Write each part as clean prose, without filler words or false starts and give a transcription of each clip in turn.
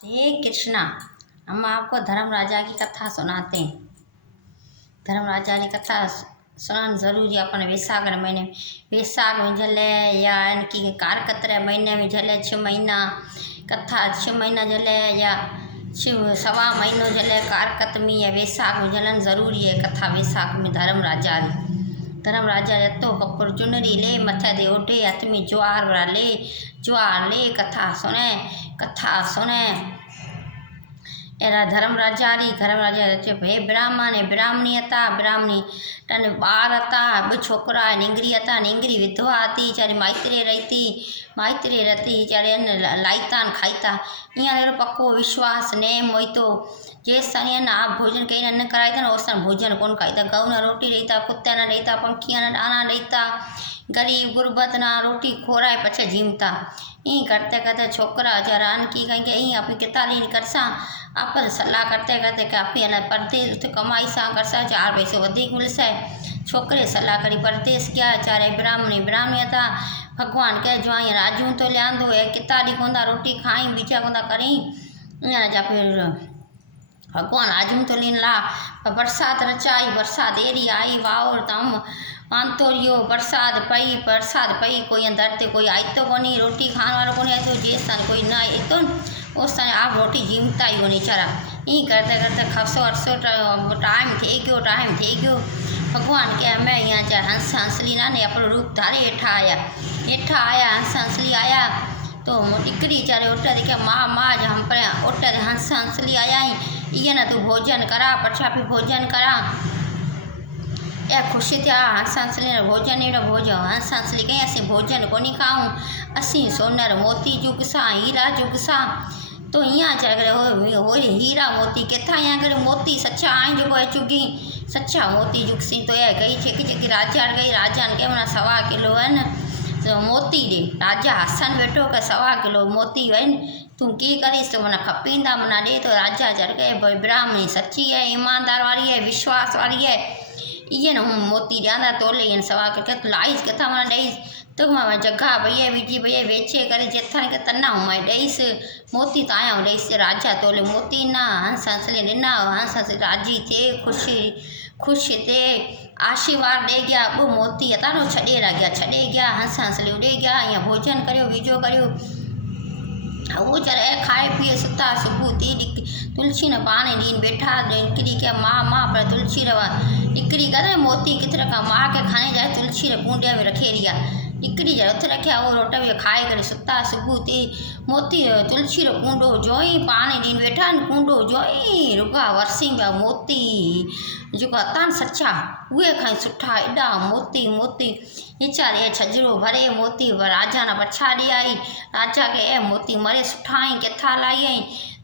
हे कृष्णा। हम आपको धर्म राजा की कथा सुनाते हैं। धर्म राजा की कथा सुनाना जरूरी है। अपन वैशाख महीने वैशाख में जले या इनकी कारकत्र महीने में जले 6 महीना कथा 6 महीना जले या 6 महीनों जले कारकत में या वैशाख में जलन जरूरी है। कथा वैशाख में धर्म राजा तो कपूर चुनरी ले मथे दे ओढ़े हथ में ज्वार ले कथा सुने एरा धर्म राजा हे ब्राह्मण है ब्राह्मणी था ब्राह्मणी तने बार था बे छोकरा निंगरी था निंगरी विधवा थी चारे माइतरे रहती चारे लाइतान खाईता इं पक्को विश्वास नेम होई तो जेस आप भोजन कहीं न कराई था ओस भोजन कौन खाई था। गऊ ना रोटी रहता कुत्ते ना रहता पंखिया ना दाना रहता गरीब गुरबत ना रोटी खोराए पछे जीमता। ई करते करते छोकरा जरान की कहीं ई अपनी किताली करसा आप सलाह करते कि आप परदेस उत कमाई सा करसा 4 पैसे अधिक मिलसे। छोकरे सलाह करी परदेस गया चारे ब्राह्मणी था भगवान कह जो राजू तो लिया है किताली कोंदा रोटी खाई बीजा कोंदा करी जा फिर भगवान आजम तो लीन ला बरसात रचाई बरसात एरी आई वावर तम आंतोरियो बरसात पई कोई अंदर ते कोई आई तो कोनी रोटी खाने वालों कोनी आई तो जेस कोई ना आई तो उस आप रोटी जीमता ही कोनी चारा। ई करते करते खसो अरसो टाइम थे गयो भगवान के मैं यहाँ चार हंसली ना ने अपनो रूप धारे हेठा आया हंसली आया तो टिकरी चारे उठा देखा माँ हम पर उठा हंसली आया ये ना तू भोजन करा पछा फिर भोजन करा या खुशी थी हंसली ने भोजन हंसली कहीं असी भोजन कोनी खाऊं असी सोनर मोती जुगसा हीरा जुगसा तो यहाँ चल हो हीरा मोती किथा यहाँ करे मोती सच्चा आई जो है चुगी सच्चा मोती जुगसी तो यह गई छे कि राजा ने के मना 1.25 किलो है न तो मोती दे राजा हसन बैठो के 1.25 किलो मोती है तू की करीस तो मना खपींदा मना दे तो राजा चढ़ गए भाई ब्राह्मणी सच्ची है ईमानदार वाली है विश्वास वाली है ये न हूँ मोती ॾियां तोले 1.25 किलो लाइस किथा मना ॾेईस तो मां जगह भैया विझी भैया वेचे करे जेथाणी के तना हूँ मैं ॾेईस मोती तो आया ॾेईस राजा तोले मोती ना हंसली ॾिना हंसली राजी थे खुश थे आशीर्वाद दे गया वो मोती था नो छॾे गया हंसली उड़े गया या भोजन करियो बीजो करियो वो चले खाए पिए सुता सुबह थी तुलसी ने पानी दीन बैठा निकरी के माँ पर तुलसी रवा निकरी करे मोती कितने का माँ के खाने जाए तुलसी रे कुंडिया में रखे रिया निकरी जाए उत रखे वो रोटा भी खाए करे सुता सुबह थी मोती तुलसी रो कुंडो जोई पानी दीन बैठा कुंडो जोई रुका वरसी में मोती जो था सच्चा उहे खाई सुठा एडा मोती वीचारे छजरो भरे मोती राजा ना पछाड़ी आई राजा के ए मोती मरे सुठा आई किथा लाई आई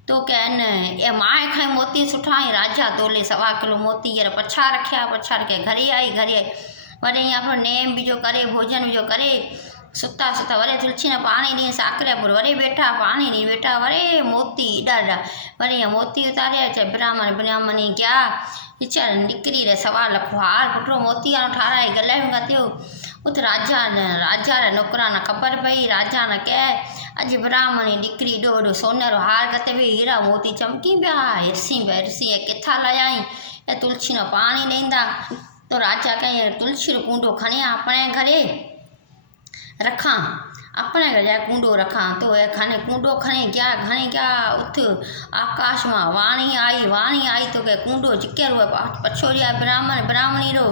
तो क्या ए माए खाई मोती सुठा आई राजा तोले 1.25 किलो मोती ये पछाड़ के घरे आई वरे यहाँ पर नेम बीजो करे भोजन बीजो करे सुता वरे तुलसी ने पानी दी साकरे पर वरे बैठा पानी नहीं बैठा वरे मोती एडा वरे यहाँ मोती उतारिया ब्राह्मणी क्या वीचार निकरी रे 1.25 लाख हार पुटरो मोती ठाराए गले में गतियो उत राजा रे नौकरा ने खबर पई राजा ने कह अज ब्राह्मणी निकरी डोडो सोनेरो हार गते भी हीरा मोती चमकी पिया हिरसी किथा लायाई ए तुलसी ने पानी ॾींदा तो राजा कहे तुलसी रो कुंडो खणे अपने घरे रखा अपने घर जाए कुंडो रखा तो ये खाने कुंडो खणे गया उठ आकाश में वाणी आई तो के कुंडो चिकेर हुए पछोरिया ब्राह्मणी रो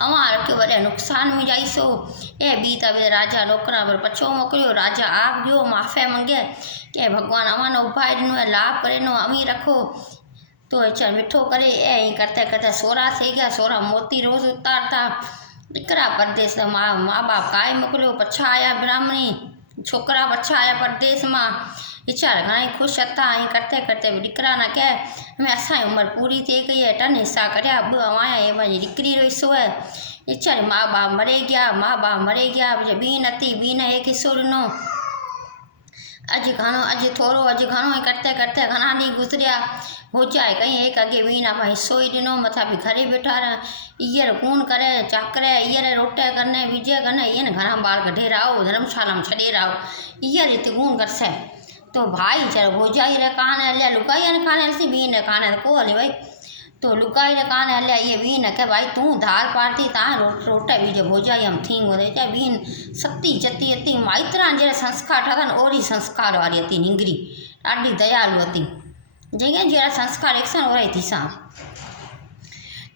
अवा रखे वडे नुकसान में जाई सो ए बी तबे राजा नौकरा पर पछो मोकलियो राजा आप दियो माफे मंगे के भगवान अवा ने उभाई दिनो लाभ करे नो अमी रखो तो चल मिठो करे ए करते करते 16 थी गया 16 मोती रोज उतारता दिकरा परदेस माँ बाप काय मोकलियो पछा आया ब्राह्मणी छोकरा पछा आया परदेस माँ वीचार घणा खुश था करते करते भी दिकरा ना कह मैं असा उम्र पूरी थी गई है 3 हिस्सा करया आया ये भाई दिकरी रो हिस्सो है वीचार माँ बाप मरे गया बी नती बी ने 1 हिस्सो ॾिनो अज थोड़ो अज घणो करते करते घणा ॾींहं गुजरिया हो जाए कहीं एक अगे वीना भाई हिस्सो ही ॾिनो मथा भी घरे बैठा ईयर कून करे चाकरे ईयर रोटे करने बीजे करने ये घणा बार कढे रहो धर्मशाला में छॾे रहो ईयर हिते कून करसे तो भाई चलो भोजाई रे कान हलिया लुगाई ने कान हलसी बी ने कान को हले भाई तो लुगाई रे कान हलिया ये बी ने के भाई तू धार पारती ता रोटे बीजे भोजाई हम थी गोदे चा बीन सती जती अती माइत्रा जे संस्कार था ओरी संस्कार वाली अती निंगरी आडी दयालु अती जगह जरा संस्कार एक सन ओराई थी सा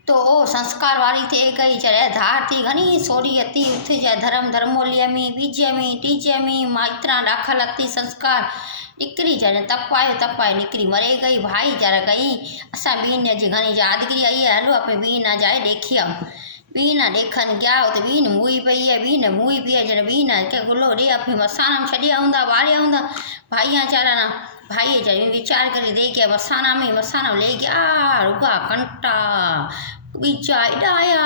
तो ओ संस्कार वाली थे गई जरे धार थी घनी सोरी अती उठ जाए धर्म धर्मोलिया में बीजे में टीजे में माइत्रा दाखल अती संस्कार निकरी जरे तपाए निकरी मरे गई भाई जरा गई असा बीन जी घनी यादगिरी आई है हलो अपने बीन ना जाए देखिया बीन देखन गया तो बीन मुई पई है बीन मुई पी है जरे बीन के गुलो रे अपने मसाना छड़िया हूंदा वाड़िया हूंदा भाइया चारा ना भाई जरे विचार करी दे गया मसाना ले गया रुगा कंटा बीचा इडाया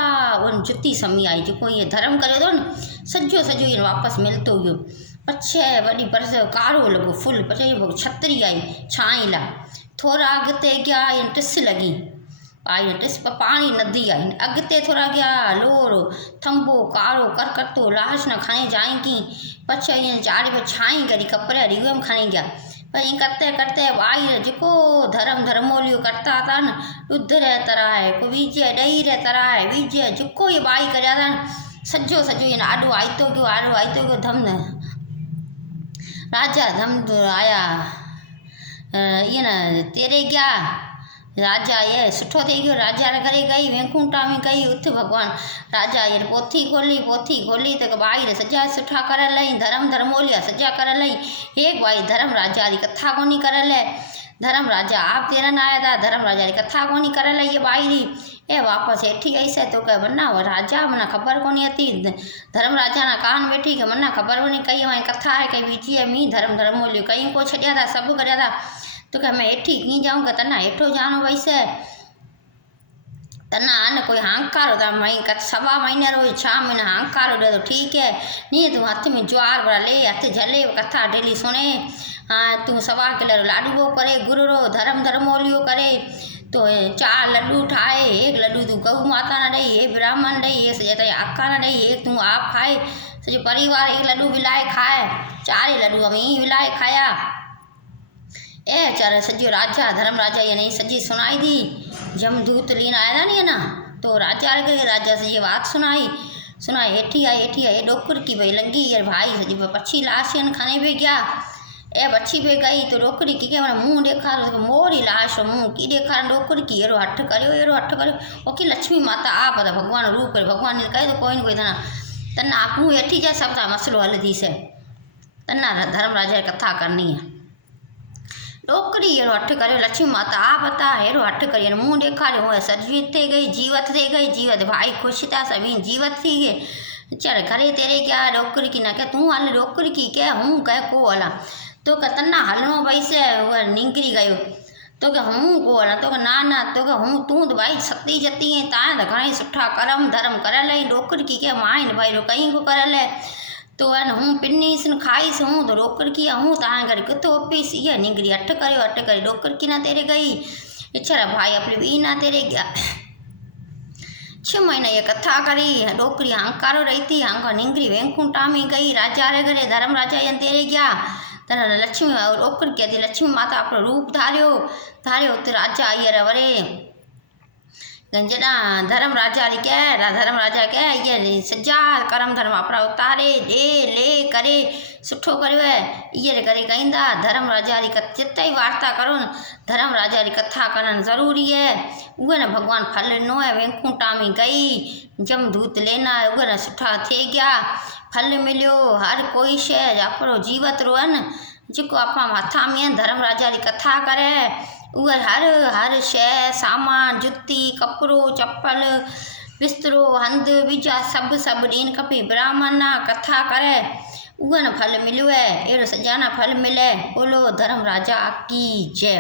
उन जुती समी आई जो ये धर्म करे तो न सजो ये वापस मिलतो गयो पछे वडी पर कारो लगो फुल पछे छतरी आई छाई ला थोड़ा अगते गया इन टिस लगी आई टिस पर पानी नदी आई अगते थोड़ा गया लोरो थंबो कारो करतो लाश न खाने जाएगी पछे इन चारे पर छाई करी कपड़े रिगम खाने गया पर इन करते वाई जो धर्म धर्मोलियो करता था न युद्ध रे तरह है को बीजे डई रे तरह है बीजे जो ये बाई करया था सजो इन आडो आईतो गयो धम न राजा धम आया ये न तेरे गया राजा ये सुठो थी गयो राजा रे घरे गई वेकुंठा में गई उथ भगवान राजा ये पोथी खोली तो भाई रे सजा सुठा कर लई धर्म धर्मोलिया सजा कर लई एक भाई धर्म राजा री कथा कोनी कर ले धर्म राजा आप तेरन आया था धर्म राजा री कथा कोनी कर लई ये भाई री ए वापस हेठी गई से तो कह मना राजा मना खबर कोनी हती धर्म राजा ना कान बैठी के मना खबर कोनी कई वहाँ कथा है कई बीजी है मी धर्म धर्मोलियो कई को छड़िया था सब करया था तो क्या मैं हेठी की जाऊँगा तना हेठो जानो वैसे तना आने कोई हांकार होता मई सवा महीने रो 6 महीने हांकार हो तो ठीक है नहीं तू हाथ में ज्वार बड़ा ले हाथ झले कथा डेली सुने हाँ तू सवा किलो लाडू करे गुरु रो धर्म धर्मोलियो करे तो 4 लड्डू ठाए एक लड्डू तू गऊ माता ना दई एक ब्राह्मण दई एक सजे आका ना दई एक तू आप खाए सजे परिवार एक लड्डू विलाए खाए 4 लड्डू हम ही विलाए खाया ए चारे सजो राजा धर्म राजा ये नहीं सजी सुनाई दी जमदूत लीन आया था नहीं है ना तो राजा से ये बात सुनाई हेठी आई डोकर की भाई लगी यार भाई सजी पक्षी लाशियन खाने पे गया ए बच्ची पे गई तो डोकरी की क्या मुँह देखा मोरी लाश मुँह की देखा डोकर की एरो हठ करो ओके लक्ष्मी माता आप भगवान रूप करे भगवान ने कहे तो कोई न कोई तना आप मुँह हेठी जाए सब मसलो हल थी से तना धर्म राजा कथा करनी है डोकरी एरो हठ करे लक्ष्मी माता आ बता एरो हठ करी मुँह देखारियो सर्जित थे गई जीवत भाई खुश था सभी जीवत थी गए चल घरे तेरे क्या डोकरी की ना क्या तू हल डोकरी की क्या हूँ कह को हला तो कह तना हलनो भाई से वह निंगरी गयो तो कह हूँ को हला तो ना तो कह हूँ तू तो भाई सती जती है ताए तो घणा सुठा करम धर्म कर लई डोकरी की क्या माइन भाई रो कहीं को कर ले तो है हूँ पिन्नीस खाईस हूँ तो रोकर की हूँ तहाँ कर कितो पीस ये निगरी अठ करे डोकर की ना तेरे गई इच्छा भाई अपने भी ना तेरे गया 6 महीने ये कथा करी डोकरी हंकारो रही थी हंका निंगरी वेकुंठा में गई राजा रे घरे धर्म राजा ये तेरे गया तना लक्ष्मी डोकर की थी लक्ष्मी माता अपनो रूप धारियो तो राजा आई रे वरे जना धर्म राजा क्या ये सजा करम धर्म अपना उतारे दे ले करे सुठो करियो है ये करे कहंदा धर्म राजा री जिते वार्ता करो धर्म राजा री कथा करन जरूरी है उहे न भगवान फल नो है वेकुंठा में गई जमदूत लेना उहे न सुठा थे गया फल मिलियो हर कोई शय अपनो जीवत रोहन जिको अपना हथा में धर्म राजा री कथा करे उहे हर शय सामान जुती कपड़ो चप्पल बिस्तरो हंध बीजा सब ॾीन खपे ब्राह्मण ना कथा करे उहे न फल मिलियो है अहिड़ो सजाना फल मिले बोलो धर्म राजा की जय।